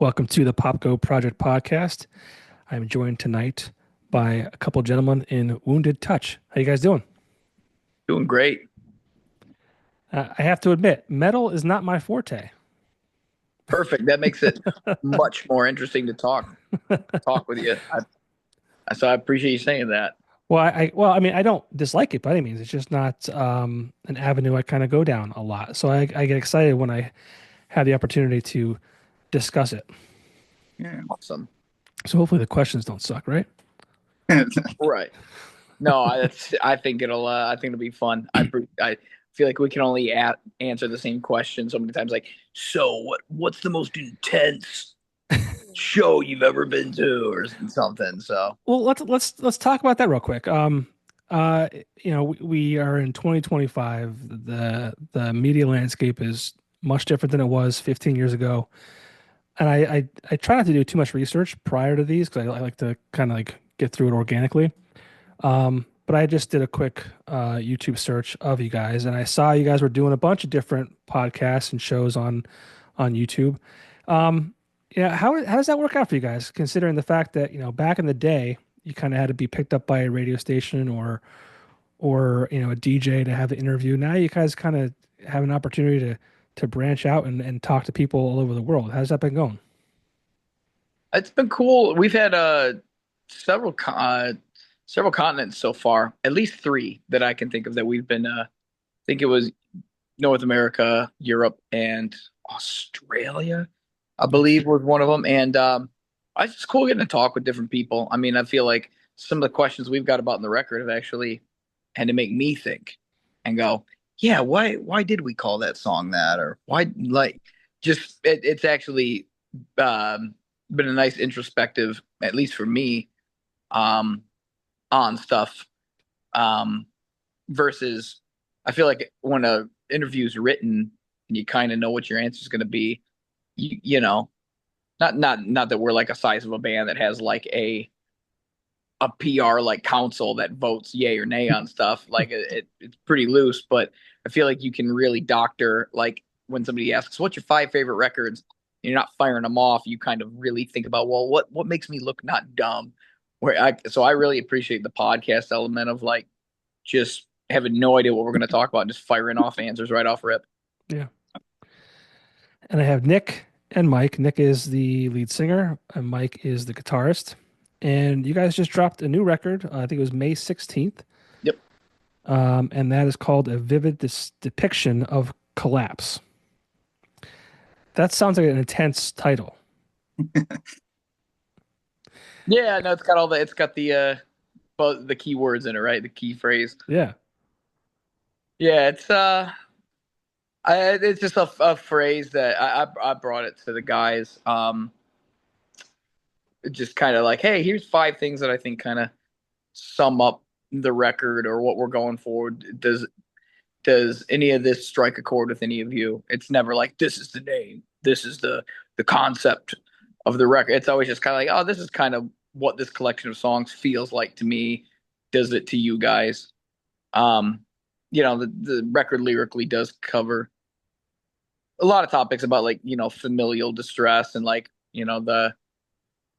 Welcome to the Popko Project Podcast. I'm joined tonight by a couple gentlemen in Wounded Touch. How you guys doing? Doing great. I have to admit, metal is not my forte. Perfect. That makes it much more interesting to talk with you. So I appreciate you saying that. I mean, I don't dislike it by any means. It's just not an avenue I kind of go down a lot. So I get excited when I have the opportunity to discuss it. Yeah. Awesome. So hopefully the questions don't suck, right? Right. No, I think I think it'll be fun. I feel like we can only answer the same question so many times. Like, so what's the most intense show you've ever been to, or something? So Well, let's talk about that real quick. Uh, we are in 2025. The media landscape is much different than it was 15 years ago. And I try not to do too much research prior to these because I like to kind of like get through it organically. But I just did a quick YouTube search of you guys, and I saw you guys were doing a bunch of different podcasts and shows on YouTube. Um, yeah, how does that work out for you guys, considering the fact that, back in the day, you kind of had to be picked up by a radio station or a DJ to have the interview. Now you guys kind of have an opportunity to branch out and talk to people all over the world. How's that been going? it's been cool. We've had several several continents so far, at least three that I can think of that we've been. I think it was North America, Europe, and Australia, I Nice. believe was one of them. And it's just cool getting to talk with different people. I mean, I feel like some of the questions we've got about in the record have actually had to make me think and go, yeah, why did we call that song that? Or why like just it's actually been a nice introspective, at least for me, um, on stuff. Um, versus I feel like when a interview is written and you kind of know what your answer is going to be, you know, not that we're like a size of a band that has like a PR like council that votes yay or nay on stuff. Like it's pretty loose, but I feel like you can really doctor like when somebody asks, "What's your five favorite records?" You're not firing them off. You kind of really think about, well, what makes me look not dumb? So I really appreciate the podcast element of like just having no idea what we're going to talk about, just firing off answers right off rip. Yeah. And I have Nick and Mike. Nick is the lead singer, and Mike is the guitarist. And you guys just dropped a new record. I think it was May 16th. Yep. And that is called A Vivid Depiction of Collapse. That sounds like an intense title. Yeah, no, it's got the key words in it, right? The key phrase. Yeah. Yeah, it's just a phrase that I brought it to the guys. Just kind of like, hey, here's five things that I think kind of sum up the record or what we're going for. Does any of this strike a chord with any of you? It's never like this is the name, this is the concept of the record. It's always just kind of like, oh, this is kind of what this collection of songs feels like to me. Does it to you guys? Um, the record lyrically does cover a lot of topics about like familial distress and like the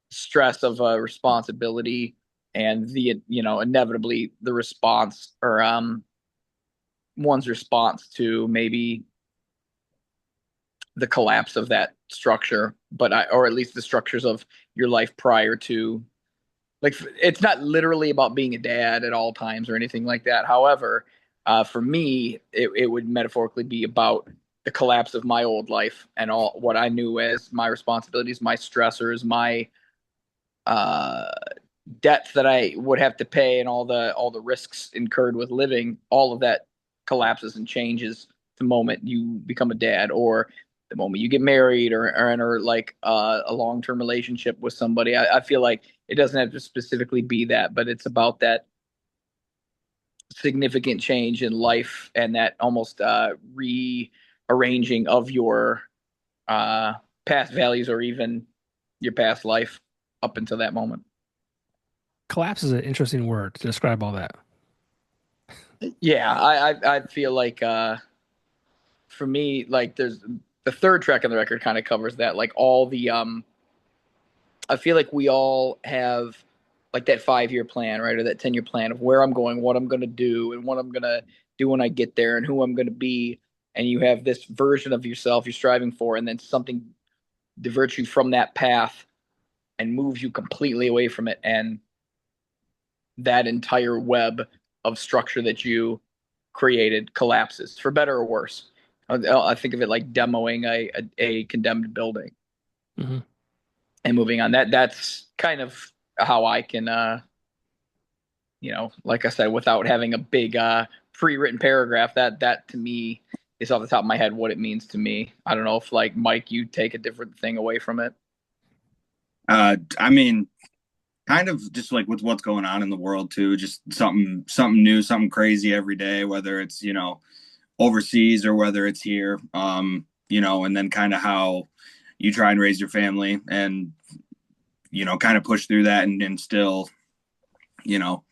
stress of responsibility and the inevitably the response or one's response to maybe the collapse of that structure, or at least the structures of your life prior to, like, it's not literally about being a dad at all times or anything like that. However, for me, it would metaphorically be about the collapse of my old life and all what I knew as my responsibilities, my stressors, my uh, debts that I would have to pay, and all the risks incurred with living. All of that collapses and changes the moment you become a dad, or the moment you get married, or enter like a long term relationship with somebody. I feel like it doesn't have to specifically be that, but it's about that significant change in life and that almost rearranging of your uh, past values or even your past life up until that moment. Collapse is an interesting word to describe all that. Yeah, I feel like for me, like there's the third track on the record kind of covers that. Like all the I feel like we all have like that 5 year plan, right? Or that 10 year plan of where I'm going, what I'm gonna do, and what I'm gonna do when I get there and who I'm gonna be. And you have this version of yourself you're striving for, and then something diverts you from that path and moves you completely away from it. And that entire web of structure that you created collapses for better or worse. I think of it like demoing a condemned building Hmm. and moving on. That's kind of how I can, like I said, without having a big pre-written paragraph, that to me is off the top of my head what it means to me. I don't know if like Mike, you take a different thing away from it. I mean, kind of just like with what's going on in the world too, just something new, something crazy every day, whether it's, overseas or whether it's here. And then kind of how you try and raise your family and, kind of push through that and instill, you know,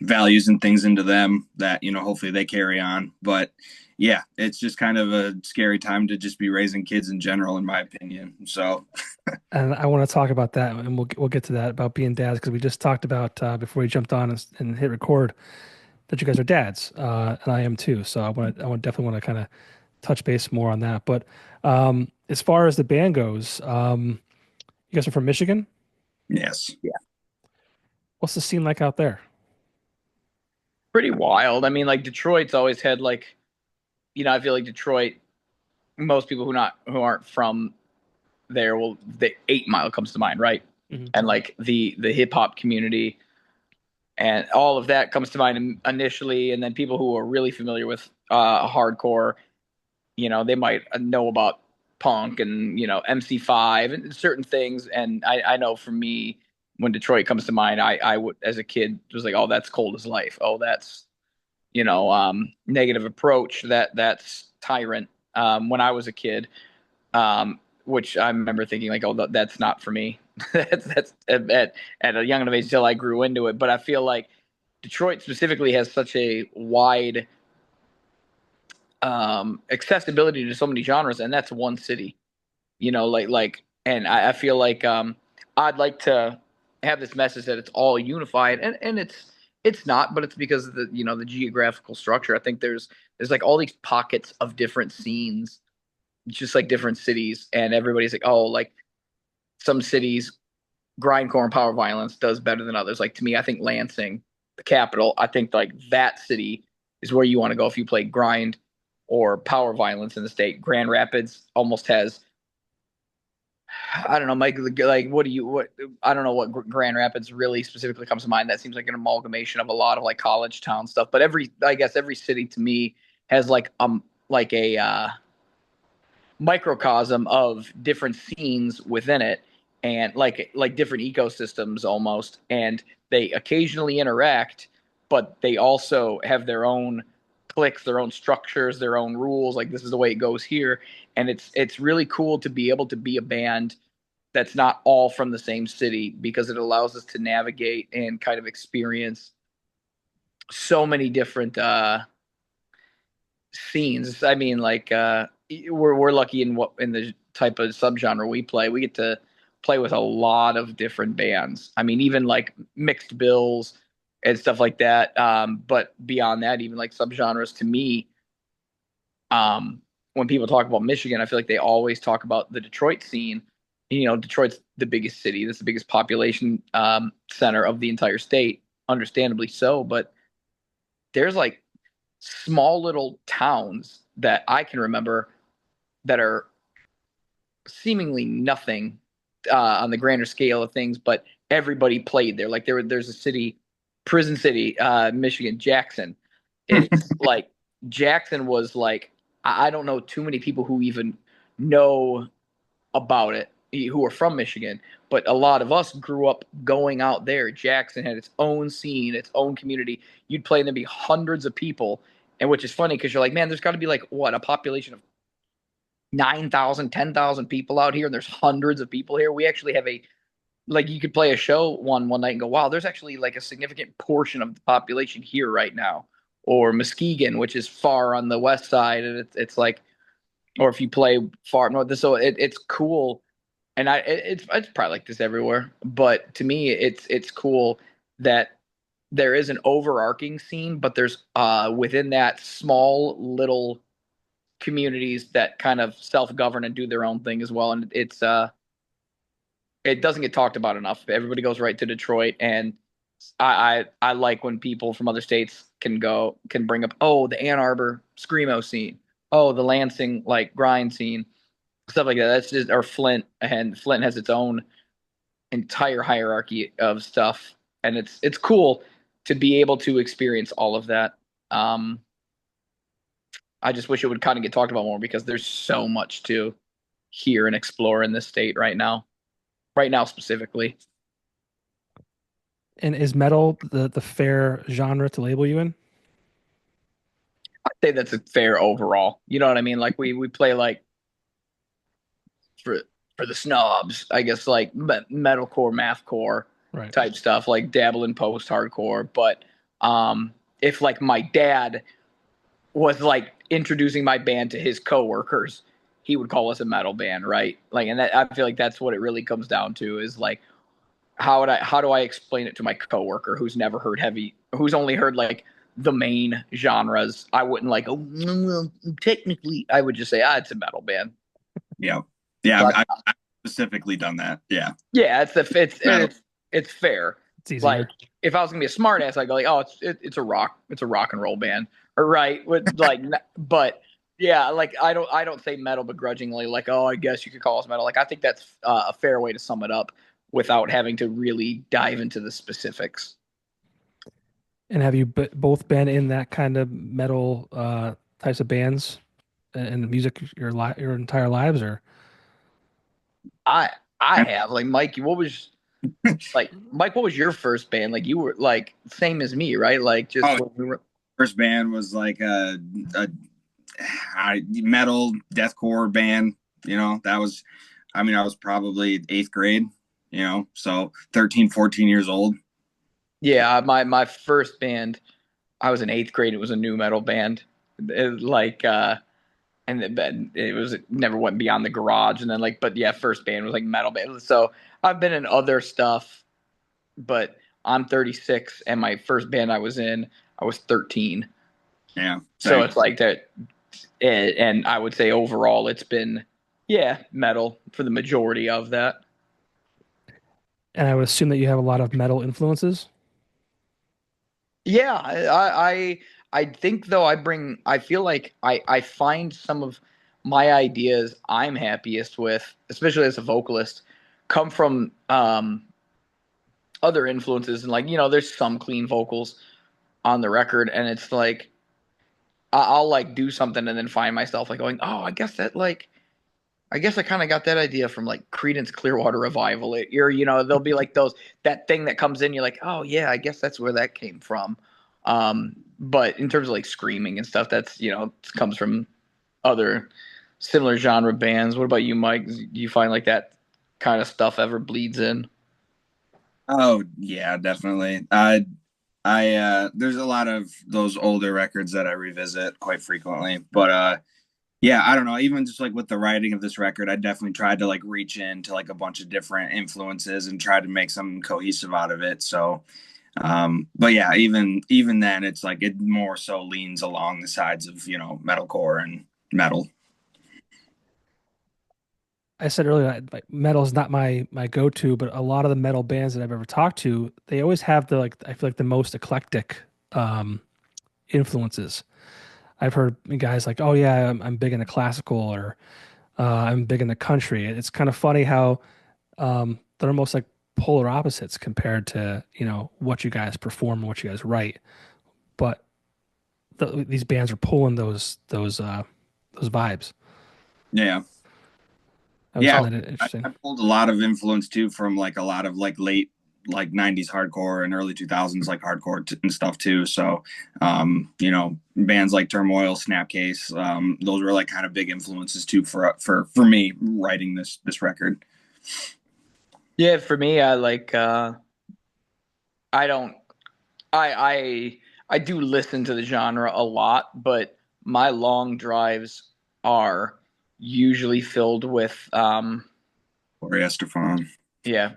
values and things into them that, hopefully they carry on. But yeah, it's just kind of a scary time to just be raising kids in general, in my opinion. So, And I want to talk about that, and we'll get to that about being dads because we just talked about before we jumped on and hit record that you guys are dads, and I am too. So I definitely want to kind of touch base more on that. But as far as the band goes, you guys are from Michigan. yes. Yeah. What's the scene like out there? Pretty wild. I mean, like Detroit's always had like, I feel like Detroit, most people who aren't from there will the 8 Mile comes to mind, right? Hmm. And like the hip hop community and all of that comes to mind initially, and then people who are really familiar with hardcore, they might know about punk and MC5 and certain things. And I know for me, when Detroit comes to mind, I would as a kid was like, oh, that's Cold as Life. Oh, that's Negative Approach. That's Tyrant. When I was a kid, which I remember thinking like, oh, that's not for me. that's at a young enough age till I grew into it. But I feel like Detroit specifically has such a wide accessibility to so many genres, and that's one city. And I feel like I'd like to have this message that it's all unified, and it's not, but it's because of the geographical structure. I think there's like all these pockets of different scenes, just like different cities, and everybody's like, oh, like some cities grindcore and power violence does better than others. Like to me, I think Lansing, the capital, I think like that city is where you want to go if you play grind or power violence in the state. Grand Rapids almost has, I don't know, Mike. Like, what? I don't know what Grand Rapids really specifically comes to mind. That seems like an amalgamation of a lot of like college town stuff. But I guess every city to me has like a microcosm of different scenes within it, and like different ecosystems almost, and they occasionally interact, but they also have their own cliques, their own structures, their own rules. Like this is the way it goes here, and it's really cool to be able to be a band that's not all from the same city because it allows us to navigate and kind of experience so many different scenes. I mean, like we're lucky in the type of subgenre we play. We get to play with a lot of different bands. I mean, even like mixed bills and stuff like that. But beyond that, even like subgenres to me, when people talk about Michigan, I feel like they always talk about the Detroit scene. Detroit's the biggest city. That's the biggest population center of the entire state, understandably so. But there's like small little towns that I can remember that are seemingly nothing on the grander scale of things, but everybody played there. Like there's a city, Prison City, Michigan, Jackson. It's like Jackson was like I don't know too many people who even know about it who are from Michigan, but a lot of us grew up going out there. Jackson had its own scene, its own community. You'd play and there'd be hundreds of people, and which is funny because you're like, man, there's got to be like what a population of 9,000, 10,000 people out here, and there's hundreds of people here. We actually have a like you could play a show one night and go, wow, there's actually like a significant portion of the population here right now. Or Muskegon, which is far on the west side, and it's like or if you play far north. So it's cool, and it's probably like this everywhere. But to me, it's cool that there is an overarching scene, but there's within that small little communities that kind of self govern and do their own thing as well. And it doesn't get talked about enough. Everybody goes right to Detroit, and I like when people from other states can bring up, oh, the Ann Arbor screamo scene, oh, the Lansing like grind scene, stuff like that. That's just or Flint, and Flint has its own entire hierarchy of stuff, and it's cool to be able to experience all of that. Um, I just wish it would kind of get talked about more because there's so much to hear and explore in this state right now specifically. And is metal the fair genre to label you in? I'd say that's a fair overall. You know what I mean? Like we play like for for the snobs, I guess like metalcore, mathcore Right. type stuff, like dabble in post hardcore. But if like my dad was like introducing my band to his coworkers, he would call us a metal band, right? Like, and that, I feel like that's what it really comes down to is like how do I explain it to my coworker who's never heard heavy, who's only heard like the main genres? I wouldn't like, oh, well, technically, I would just say, it's a metal band. Yeah. Yeah. But I've specifically done that. Yeah. yeah, Metal. it's fair. It's easier. Like if I was gonna be a smart ass, I'd go like, oh, it's a rock and roll band, or right? With like, but yeah, like I don't say metal begrudgingly. Like, oh, I guess you could call us metal. Like I think that's a fair way to sum it up without having to really dive into the specifics. And have you both been in that kind of metal types of bands and music your entire lives, or I I have like Mike. Mike? What was your first band? Like you were like same as me, right? Like just Oh, when we were. first band was like a metal deathcore band. You know, that was, I mean, I was probably eighth grade, you know, so 13, 14 years old. Yeah, my first band, I was in eighth grade. It was a new metal band, like and it was it never went beyond the garage. And then like, but yeah, first band was like metal band. So I've been in other stuff, but I'm 36, and my first band I was in, I was 13. Yeah. So Same. it's like that, and I would say overall it's been metal for the majority of that. and I would assume that you have a lot of metal influences. Yeah, I think though I feel like I find some of my ideas I'm happiest with, especially as a vocalist, come from other influences. And like, there's some clean vocals on the record, and it's like I'll like do something and then find myself like going, oh, I guess I kind of got that idea from like Creedence Clearwater Revival. There'll be like that thing that comes in. You're like, oh yeah, I guess that's where that came from. But in terms of like screaming and stuff, that's comes from other similar genre bands. What about you, Mike? Do you find like that kind of stuff ever bleeds in? Oh yeah, definitely. There's a lot of those older records that I revisit quite frequently, but yeah, I don't know. Even just like with the writing of this record, I definitely tried to like reach into like a bunch of different influences and try to make something cohesive out of it. So, but yeah, even then, it's like it more so leans along the sides of metalcore and metal. I said earlier, like metal is not my go-to, but a lot of the metal bands that I've ever talked to, they always have the like I feel like the most eclectic um, influences. I've heard guys like, "Oh yeah, I'm big into classical," or "I'm big into country." It's kind of funny how they're almost like polar opposites compared to what you guys perform and what you guys write. But these bands are pulling those vibes. Yeah, I always yeah. find that I interesting. pulled a lot of influence too from like a lot of like late like 90s hardcore and early 2000s like hardcore and stuff too. So, bands like Turmoil, Snapcase, those were like kind of big influences too for me writing this record. Yeah, for me, I like I don't I do listen to the genre a lot, but my long drives are usually filled with Polyester Farm. yeah,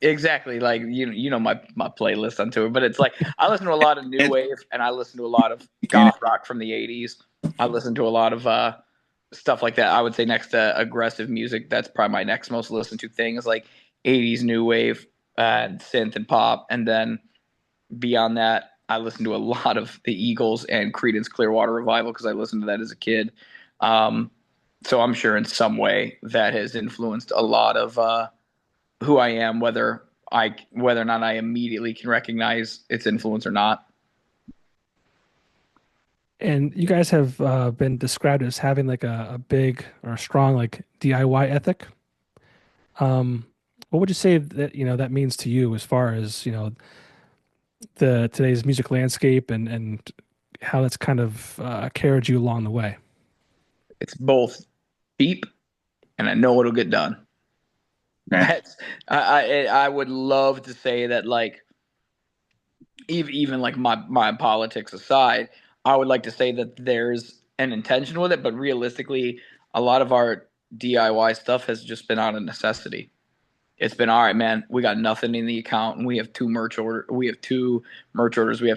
exactly. Like you know my playlist on tour, but it's like I listen to a lot of new It, wave and I listen to a lot of and goth rock from the 80s. I listen to a lot of stuff like that. I would say next to aggressive music, that's probably my next most listened to thing is like 80s new wave and synth and pop. And then beyond that, I listen to a lot of the Eagles and Creedence Clearwater Revival because I listened to that as a kid. Um, so I'm sure in some way that has influenced a lot of who I am, whether or not I immediately can recognize its influence or not. And you guys have been described as having like a big or a strong like DIY ethic. What would you say that that means to you as far as the today's music landscape and how that's kind of carried you along the way? It's both deep and I know it'll get done. okay. That's I would love to say that like even like my politics aside, I would like to say that there's an intention with it, but realistically, a lot of our DIY stuff has just been out of necessity. It's been all right, man. We got nothing in the account, and we have two merch orders we have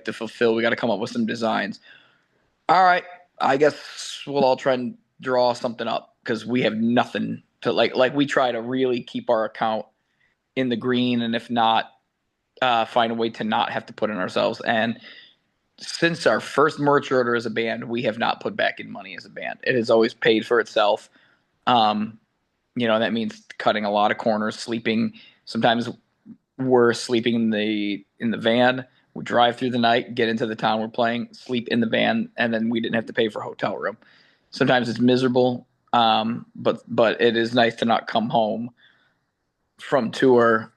to fulfill. We got to come up with some designs. All right, I guess we'll all try and draw something up because we have nothing to like. We try to really keep our account in the green, and if not, find a way to not have to put in ourselves. And since our first merch order as a band, we have not put back in money as a band. It has always paid for itself. Um, that means cutting a lot of corners, sleeping. Sometimes we're sleeping in the van. We drive through the night, get into the town we're playing, sleep in the van, and then we didn't have to pay for a hotel room. Sometimes it's miserable, but it is nice to not come home from tour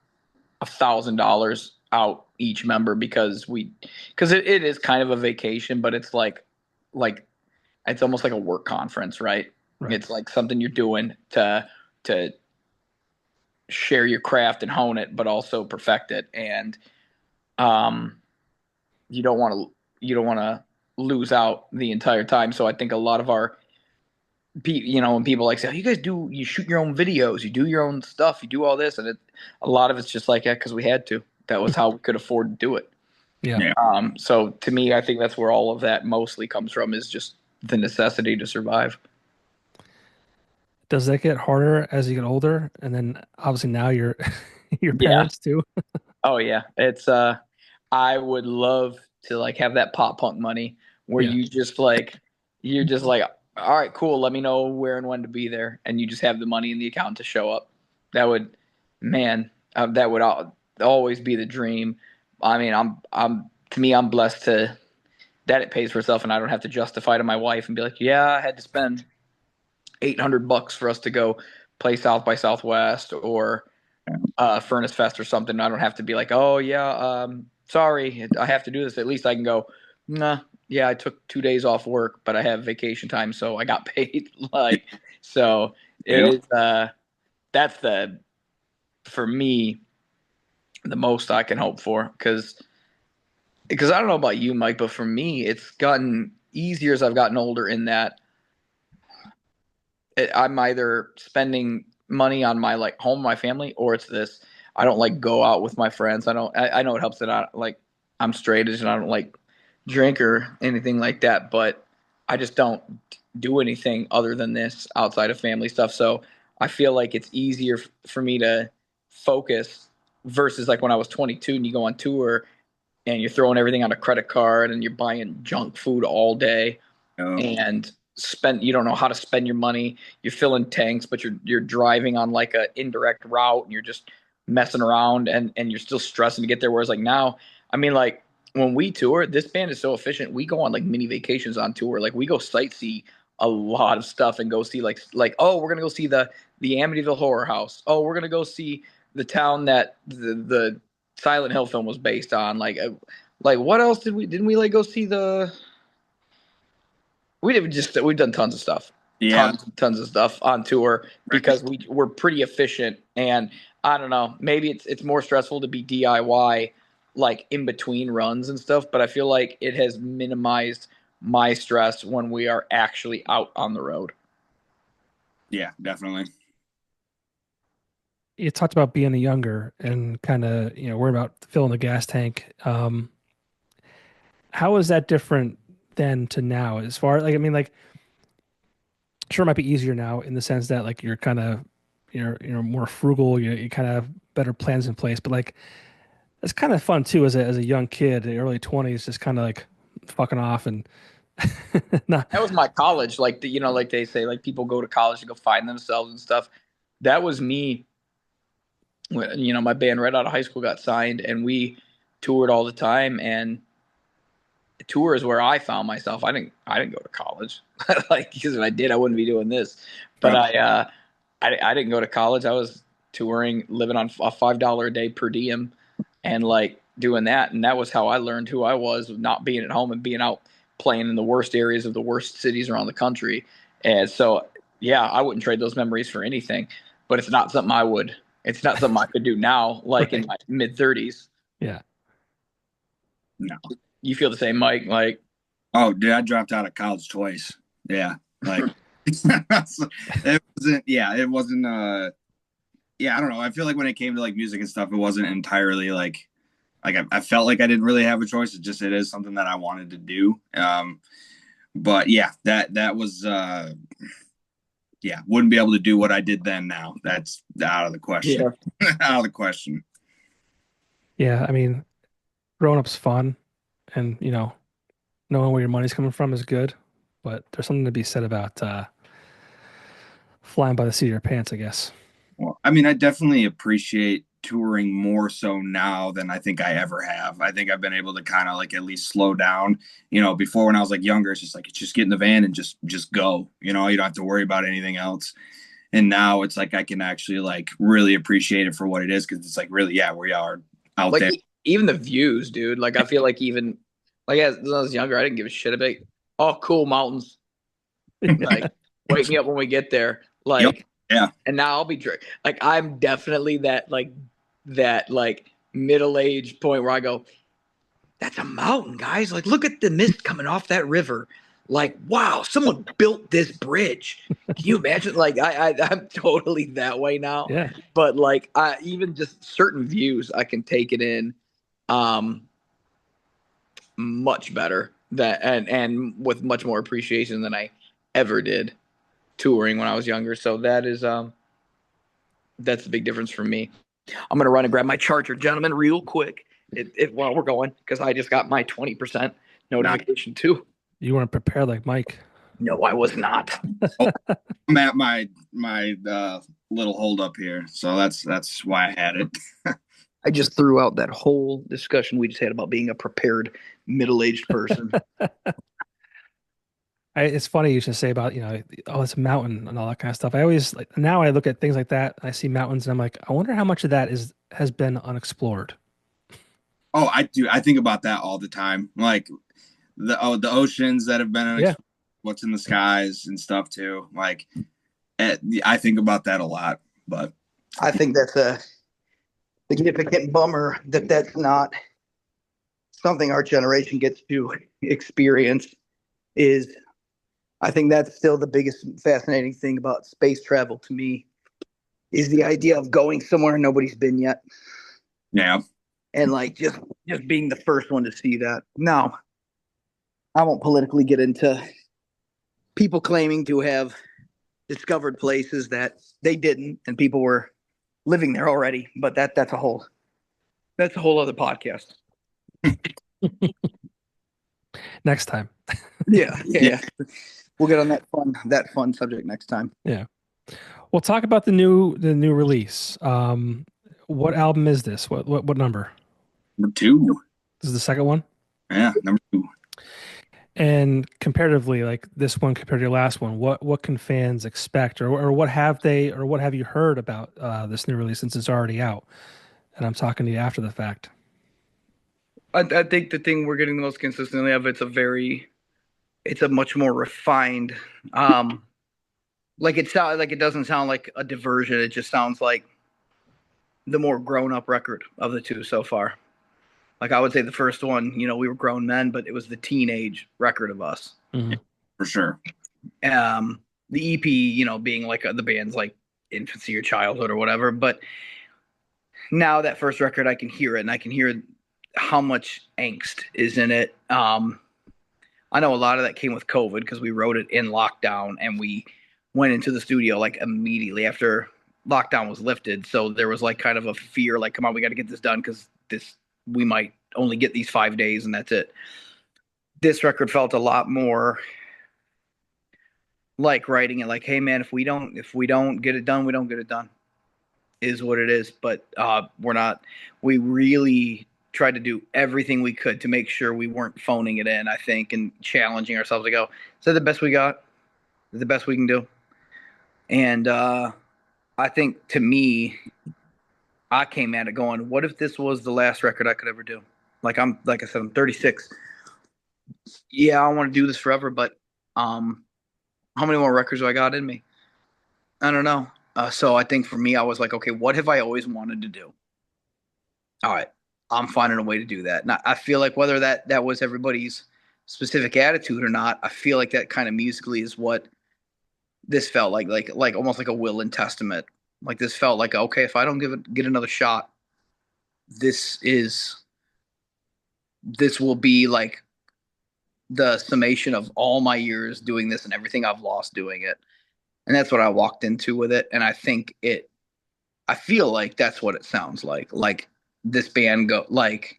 $1,000 out each member because it is kind of a vacation, but it's like it's almost like a work conference, right? Right. It's like something you're doing to share your craft and hone it, but also perfect it. And um, you don't want to lose out the entire time. So I think a lot of our when people like say, oh, you shoot your own videos, you do your own stuff, you do all this, and a lot of it's just like that because we had to. That was how we could afford to do it. Yeah. Yeah. So to me, I think that's where all of that mostly comes from is just the necessity to survive. Does that get harder as you get older? And then obviously now you're your Yeah. parents too. Oh yeah. It's I would love to like have that pop punk money where Yeah. you're just like, all right, cool. Let me know where and when to be there, and you just have the money in the account to show up. That would, man, that would always be the dream. I mean, I'm to me, I'm blessed to that it pays for itself, and I don't have to justify to my wife and be like, yeah, I had to spend $800 for us to go play South by Southwest or Furnace Fest or something. I don't have to be like, oh yeah, sorry, I have to do this. At least I can go, nah, yeah, I took 2 days off work, but I have vacation time, so I got paid. Like, so it Yep. is. That's for me the most I can hope for because I don't know about you, Mike, but for me, it's gotten easier as I've gotten older. In that I'm either spending money on my like home, my family, or it's this. I don't like go out with my friends. I don't. I know it helps that I'm straight edge and I don't like drink or anything like that. But I just don't do anything other than this outside of family stuff. So I feel like it's easier for me to focus versus like when I was 22 and you go on tour and you're throwing everything on a credit card and you're buying junk food all day Yep. and you don't know how to spend your money. You're filling tanks, but you're driving on like a indirect route and you're just messing around and you're still stressing to get there. Whereas like now, I mean, like when we tour, this band is so efficient. We go on like mini vacations on tour. Like we go sightsee a lot of stuff and go see oh, we're gonna go see the Amityville Horror House. Oh, we're gonna go see the town that the Silent Hill film was based on. Like what else didn't we like go see the we've done tons of stuff, Yeah. tons of stuff on tour because we're pretty efficient. And I don't know, maybe it's more stressful to be DIY like in between runs and stuff, but I feel like it has minimized my stress when we are actually out on the road. Yeah, definitely. You talked about being younger and kind of, worrying about filling the gas tank. How is that different then to now? As far like, I mean, like, sure, it might be easier now in the sense that like you're kind of, more frugal. You kind of have better plans in place, but like it's kind of fun too as a young kid, in the early 20s, just kind of like fucking off and not. That was my college. Like like they say, like people go to college to go find themselves and stuff. That was me. My band right out of high school got signed, and we toured all the time. And the tour is where I found myself. I didn't go to college, like because if I did, I wouldn't be doing this. But Yep. I didn't go to college. I was touring, living on a $5 a day per diem, and like doing that. And that was how I learned who I was, not being at home and being out playing in the worst areas of the worst cities around the country. And so, yeah, I wouldn't trade those memories for anything. But it's not something I would. It's not something I could do now, like in Right. my mid 30s. Yeah. No. You feel the same, Mike? Like, Oh, dude, I dropped out of college twice. Yeah, like it wasn't. Yeah, it wasn't. Yeah, I don't know. I feel like when it came to like music and stuff, it wasn't entirely like I felt like I didn't really have a choice. It is something that I wanted to do. But yeah, that was yeah, wouldn't be able to do what I did then. Now that's out of the question. yeah, Out of the question. Yeah. I mean, growing up's fun and, knowing where your money's coming from is good, but there's something to be said about flying by the seat of your pants, I guess. Well, I mean, I definitely appreciate touring more so now than I think I ever have. I think I've been able to kind of like at least slow down. Before when I was like younger, it's just like just get in the van and just go. You don't have to worry about anything else. And now it's like I can actually like really appreciate it for what it is because it's like really, yeah, we are out like there. even the views, dude. Like I feel like even like as I was younger, I didn't give a shit about. Oh, cool mountains. Like wake me up when we get there. Yep. Like, Yeah. and now I'll be like I'm definitely that middle aged point where I go, that's a mountain, guys. Like, look at the mist coming off that river. Like, wow, someone built this bridge. Can you imagine? Like, I'm totally that way now. Yeah. But like, even just certain views, I can take it in, um, much better and with much more appreciation than I ever did touring when I was younger. So that's the big difference for me. I'm gonna run and grab my charger, gentlemen, real quick. While we're going, because I just got my 20% notification too. You weren't prepared like Mike. No, I was not. I'm at my little hold up here, so that's why I had it. I just threw out that whole discussion we just had about being a prepared middle-aged person. It's funny you should say about, oh, it's a mountain and all that kind of stuff. I always like now I look at things like that, and I see mountains and I'm like, I wonder how much of that has been unexplored. Oh, I do. I think about that all the time. Like the oceans that have been Yeah. what's in the skies and stuff too. Like I think about that a lot. But I think that's a significant bummer that that's not something our generation gets to experience. Is I think that's still the biggest fascinating thing about space travel to me is the idea of going somewhere nobody's been yet. yeah, And like just being the first one to see that. Now, I won't politically get into people claiming to have discovered places that they didn't and people were living there already, but that's a whole other podcast. Next time. Yeah. We'll get on that fun subject next time. Yeah. We'll talk about the new release. What album is this? What number? number 2. This is the second one. Yeah, number 2. And comparatively, like this one compared to your last one, what can fans expect, or what have you heard about this new release since it's already out? And I'm talking to you after the fact. I think the thing we're getting the most consistently of it's a much more refined, like it doesn't sound like a diversion. It just sounds like the more grown up record of the two so far. Like I would say the first one, we were grown men, but it was the teenage record of us. Mm-hmm. For sure. the EP, being like the band's like infancy or childhood or whatever. But now that first record, I can hear it, and I can hear how much angst is in it. I know a lot of that came with COVID because we wrote it in lockdown and we went into the studio like immediately after lockdown was lifted. So there was like kind of a fear, like, come on, we got to get this done because we might only get these 5 days and that's it. This record felt a lot more like writing it like, hey man, if we don't get it done, we don't get it done, is what it is. But we really tried to do everything we could to make sure we weren't phoning it in, I think, and challenging ourselves to go, is that the best we got? Is the best we can do? And I think, to me, I came at it going, what if this was the last record I could ever do? Like I said, I'm 36. Yeah, I want to do this forever, but how many more records do I got in me? I don't know. So I think for me, I was like, okay, what have I always wanted to do? All right, I'm finding a way to do that. And I feel like whether that was everybody's specific attitude or not, I feel like that kind of musically is what this felt like almost like a will and testament. Like this felt like, okay, if I don't get another shot, this is this will be like the summation of all my years doing this and everything I've lost doing it. And that's what I walked into with it. And I feel like that's what it sounds like. Like this band go like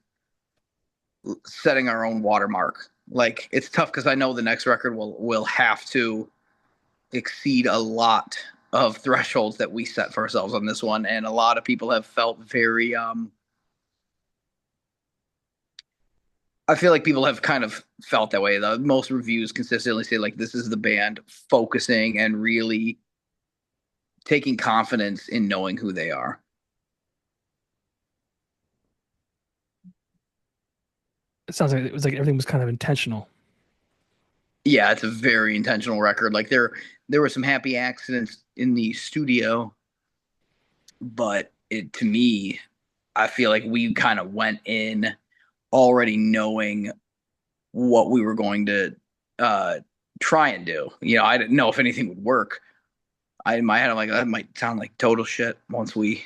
setting our own watermark. Like it's tough because I know the next record will have to exceed a lot of thresholds that we set for ourselves on this one. And a lot of people have felt very I feel like people have kind of felt that way. The most reviews consistently say like this is the band focusing and really taking confidence in knowing who they are. It sounds like it was like everything was kind of intentional. Yeah, it's a very intentional record. Like there were some happy accidents in the studio, but it to me, I feel like we kind of went in already knowing what we were going to uh try and do. I didn't know if anything would work. In my head, I'm like, that might sound like total shit once we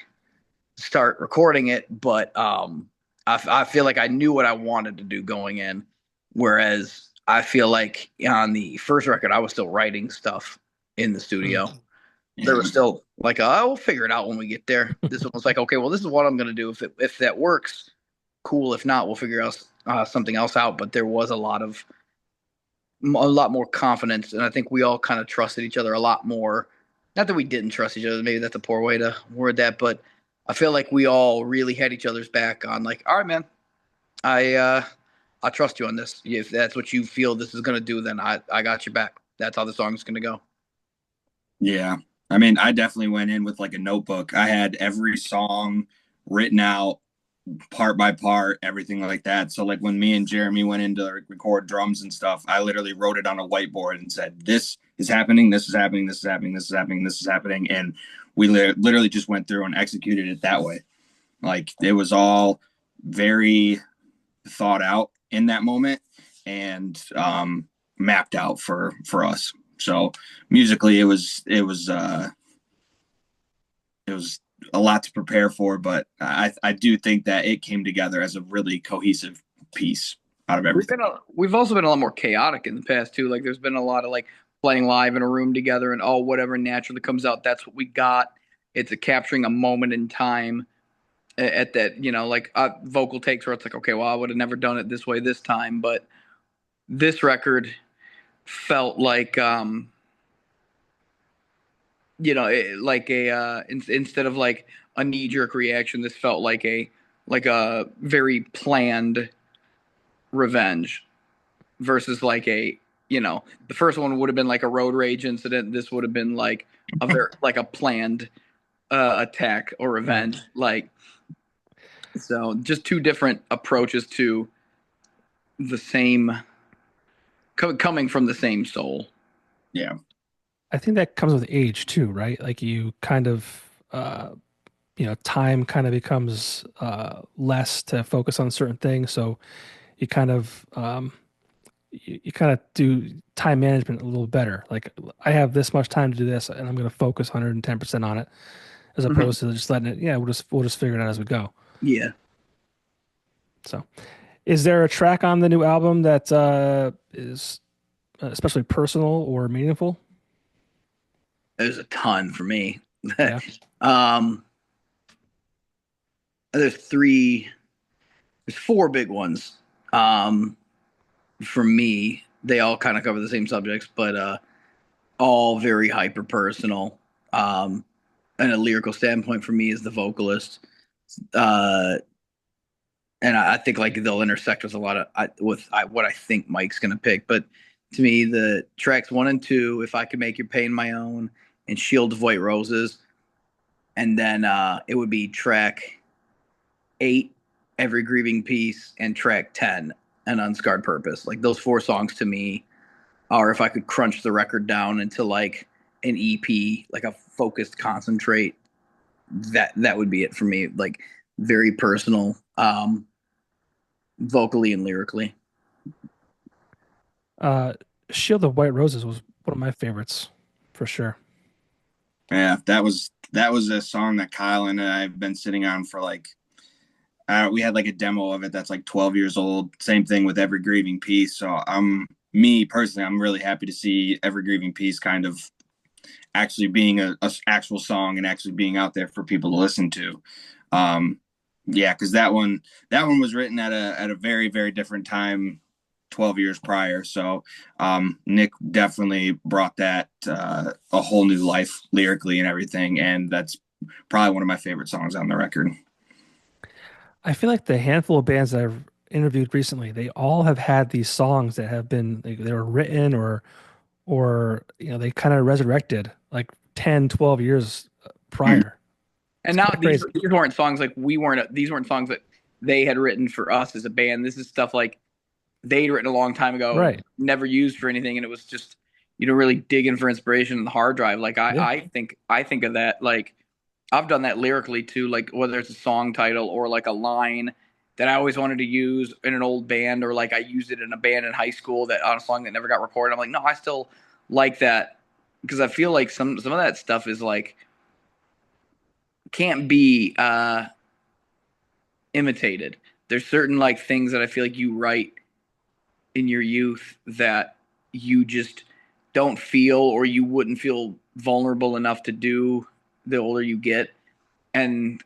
start recording it, but I feel like I knew what I wanted to do going in, whereas I feel like on the first record I was still writing stuff in the studio. Mm. There was still like, we'll figure it out when we get there. This one was like, okay, well, this is what I'm gonna do. If that works, cool. If not, we'll figure out something else out. But there was a lot more confidence, and I think we all kind of trusted each other a lot more. Not that we didn't trust each other, maybe that's a poor way to word that, but I feel like we all really had each other's back on like, all right, man, I trust you on this. If that's what you feel this is gonna do, then I got your back. That's how the song is gonna go. Yeah. I mean, I definitely went in with like a notebook. I had every song written out part by part, everything like that. So like when me and Jeremy went in to record drums and stuff, I literally wrote it on a whiteboard and said, this is happening, this is happening, this is happening, this is happening, this is happening. And we literally just went through and executed it that way. Like it was all very thought out in that moment and mapped out for us. So musically, it was a lot to prepare for, but I do think that it came together as a really cohesive piece out of everything. We've also been a lot more chaotic in the past too. Like there's been a lot of like playing live in a room together and whatever naturally comes out, that's what we got. It's capturing a moment in time at that, like vocal takes where it's like, okay, well, I would have never done it this way this time, but this record felt like like instead of like a knee jerk reaction, this felt like a very planned revenge versus like the first one would have been like a road rage incident. This would have been like a very like a planned attack or revenge. Like so, just two different approaches to the same coming from the same soul. Yeah. I think that comes with age too, right? Like you kind of, time kind of becomes less to focus on certain things. So you kind of you kind of do time management a little better. Like I have this much time to do this, and I'm going to focus 110% on it, as Mhm. opposed to just letting it. Yeah, we'll just figure it out as we go. Yeah, So, is there a track on the new album that is especially personal or meaningful? there's a ton for me. Yeah. um, there's three, there's four big ones. Um, for me, they all kind of cover the same subjects, but all very hyper personal. And a lyrical standpoint for me is the vocalist. Uh, and I think like they'll intersect with a lot of what I think Mike's gonna pick. But to me, the tracks one and two, "If I Could Make Your Pain My Own" and "Shield of White Roses," and then it would be track eight, "Every Grieving Piece," and track 10, "An Unscarred Purpose." Like those four songs to me are, if I could crunch the record down into like an EP, like a focused concentrate, that would be it for me. Like very personal, vocally and lyrically. Uh, Shield of White Roses was one of my favorites for sure. Yeah, that was a song that Kyle and I've been sitting on for like we had like a demo of it that's like 12 years old. Same thing with Every Grieving Piece. So me personally, I'm really happy to see Every Grieving Piece kind of actually being a actual song and actually being out there for people to listen to. Um, yeah, because that one was written at a very very different time, 12 years prior. So Nick definitely brought that a whole new life lyrically and everything, and that's probably one of my favorite songs on the record. I feel like the handful of bands that I've interviewed recently, they all have had these songs that have been they were written or they kind of resurrected like 10, 12 years prior. And It's now kind of crazy. these weren't songs like we weren't. These weren't songs that they had written for us as a band. This is stuff like they'd written a long time ago, Right. never used for anything, and it was just really digging for inspiration in the hard drive. Like Yeah. I think of that like I've done that lyrically too, like whether it's a song title or like a line that I always wanted to use in an old band, or like I used it in a band in high school that on a song that never got recorded. I'm like, no, I still like that because I feel like some of that stuff is like can't be imitated. There's certain like things that I feel like you write in your youth that you just don't feel, or you wouldn't feel vulnerable enough to do the older you get. And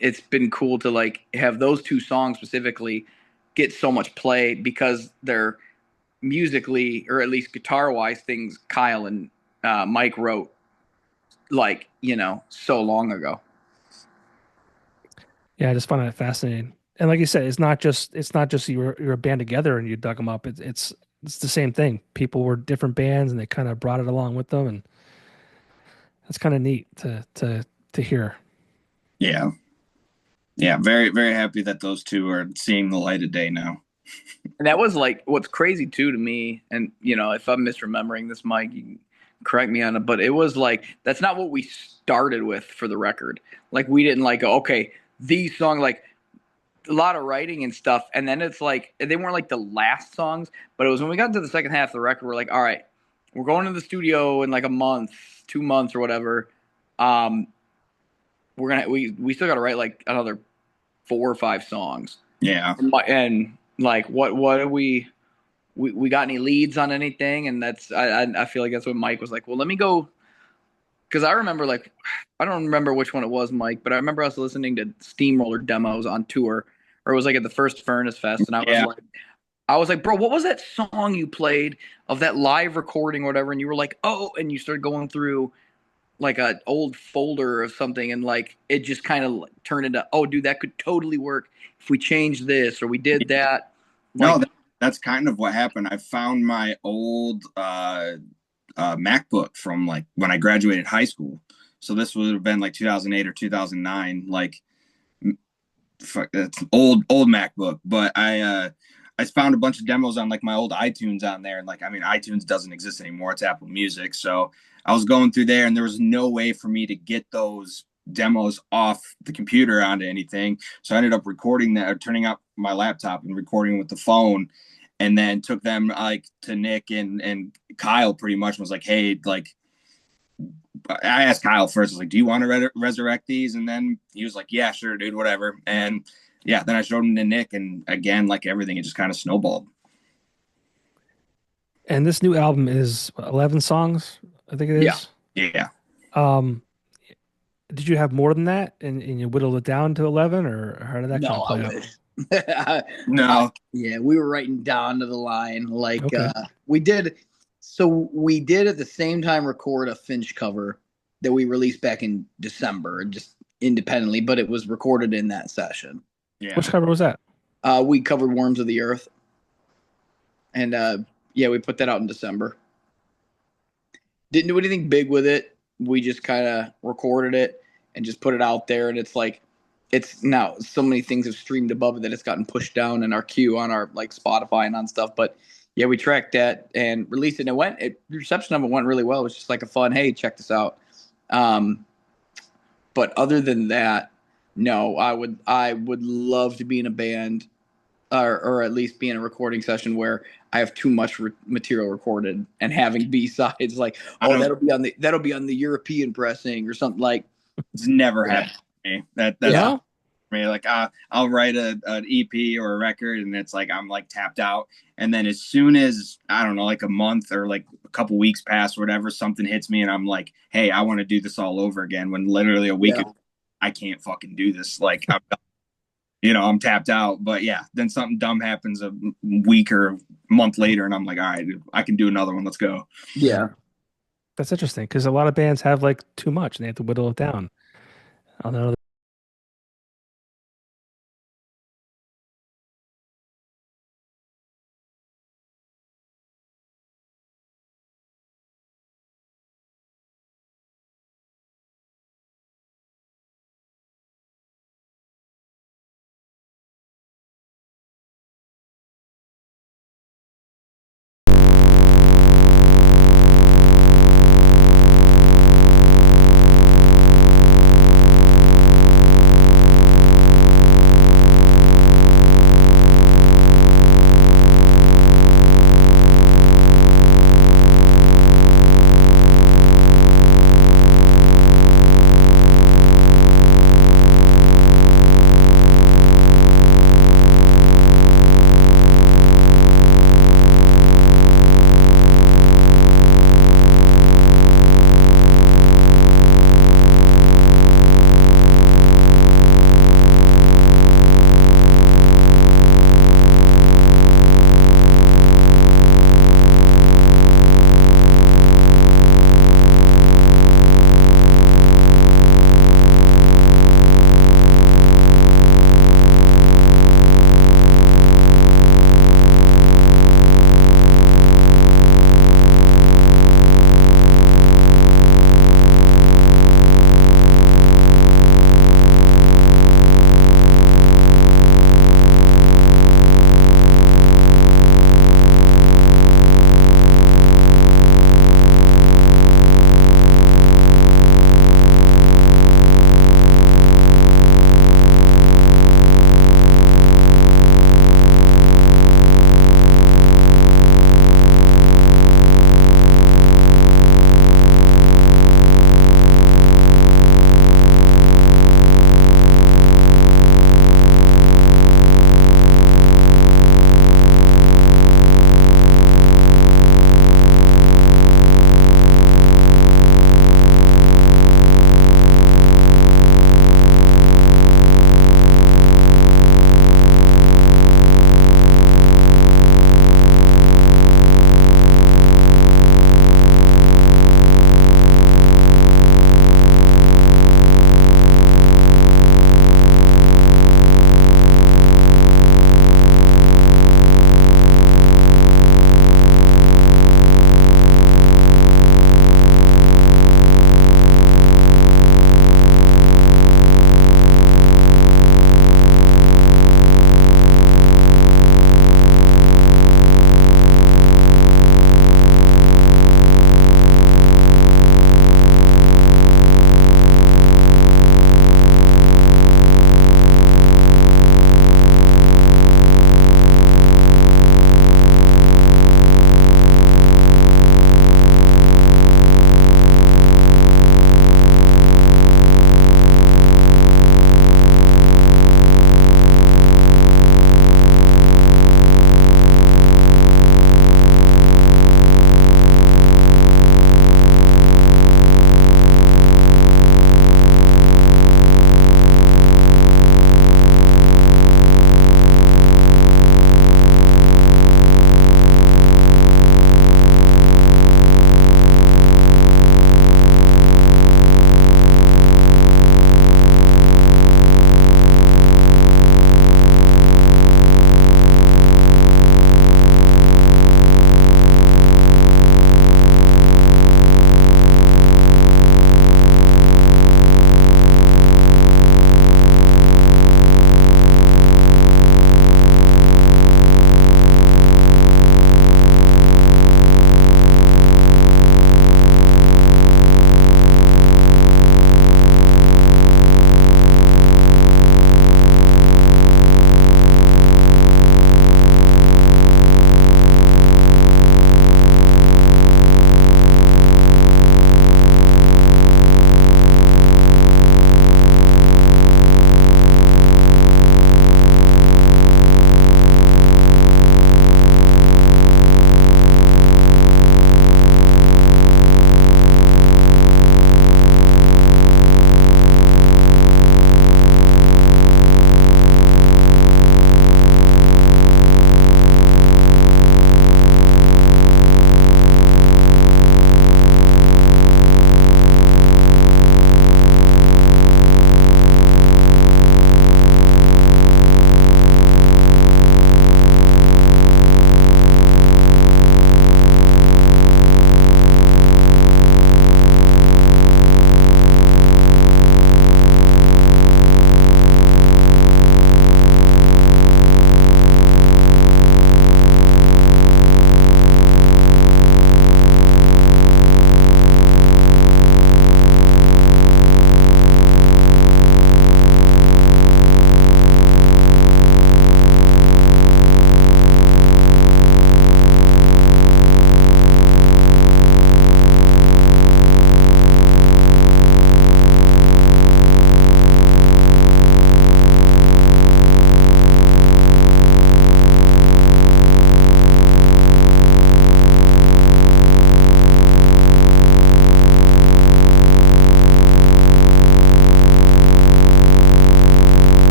it's been cool to like have those two songs specifically get so much play because they're musically, or at least guitar wise, things Kyle and Mike wrote like so long ago. Yeah, I just find it fascinating. And like you said, it's not just you're a band together and you dug them up. It's the same thing. People were different bands and they kind of brought it along with them, and that's kind of neat to hear. Yeah, yeah, very very happy that those two are seeing the light of day now. And that was like what's crazy too to me. And if I'm misremembering this, Mike, you can correct me on it. But it was like that's not what we started with for the record. Like we didn't like go, okay, these songs like a lot of writing and stuff, and then it's like they weren't like the last songs, but it was when we got into the second half of the record, we're like, all right, we're going to the studio in like a month, 2 months or whatever. Um, we still got to write like another four or five songs, Yeah, and like what do we got any leads on anything? And that's I feel like that's what Mike was like. Well, let me go because I remember like I don't remember which one it was, Mike, but I remember us listening to Steamroller demos on tour, or it was like at the first Furnace Fest, and yeah. I was like, bro, what was that song you played of that live recording or whatever? And you were like, oh, and you started going through like a old folder of something, and like it just kind of turned into, oh, dude, that could totally work if we changed this or we did that. No, Like, that's kind of what happened. I found my old MacBook from like when I graduated high school. So this would have been like 2008 or 2009. Like it's old MacBook, but I found a bunch of demos on like my old iTunes on there, and like I mean iTunes doesn't exist anymore. It's Apple Music. So I was going through there, and there was no way for me to get those demos off the computer onto anything. So I ended up recording that, or turning up my laptop and recording with the phone. and then took them like to Nick and Kyle pretty much and was like, hey, like I asked Kyle first, I was like, do you want to resurrect these? And then he was like, yeah, sure, dude, whatever. And yeah, then I showed him to Nick, and again, like everything, it just kind of snowballed. And this new album is 11 songs, I think it Yeah. is. Yeah. Um, did you have more than that and you whittled it down to 11, or how did that kind No, of I play out? wish. I, No. yeah, we were writing down to the line. Like Okay. we did. So we did at the same time record a Finch cover that we released back in December, just independently, but it was recorded in that session. Yeah. Which cover was that? We covered Worms of the Earth, and yeah, we put that out in December. Didn't do anything big with it. We just kind of recorded it and just put it out there. And it's like, it's now so many things have streamed above it that it's gotten pushed down in our queue on our like Spotify and on stuff. But yeah, we tracked that and released it. And the reception of it went really well. It was just like a fun, hey, check this out. Um, but other than that, no, I would love to be in a band or at least be in a recording session where I have too much material recorded and having B sides like, I oh, don't, that'll be on the European pressing or something like. it's never Yeah, happened to me. That's yeah, No? for me. Like I'll write an EP or a record, and it's like I'm like tapped out. And then as soon as I don't know, like a month or like a couple weeks pass or whatever, something hits me, and I'm like, hey, I want to do this all over again. When literally a week yeah, ago, I can't fucking do this. Like I'm tapped out. But yeah, then something dumb happens a week or a month later, and I'm like, all right, I can do another one. Let's go. yeah. That's interesting because a lot of bands have like too much and they have to whittle it down. I don't know